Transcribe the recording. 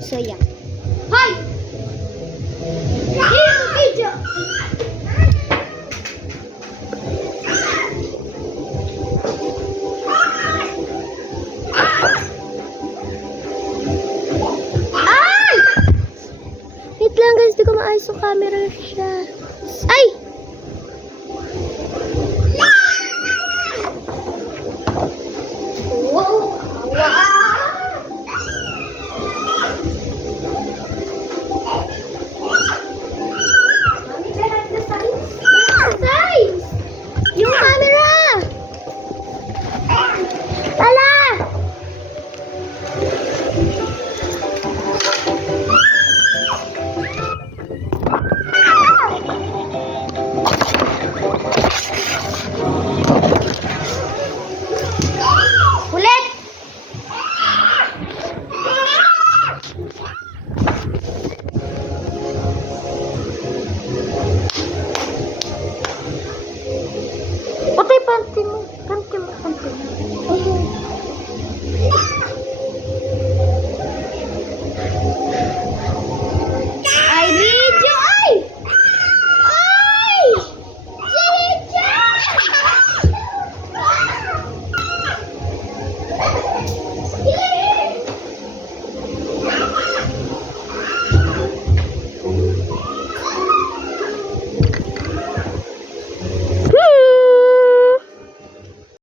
So, yeah. Hi! Here's the video! Ay! Wait lang guys, di ko maayos yung camera siya. Ay!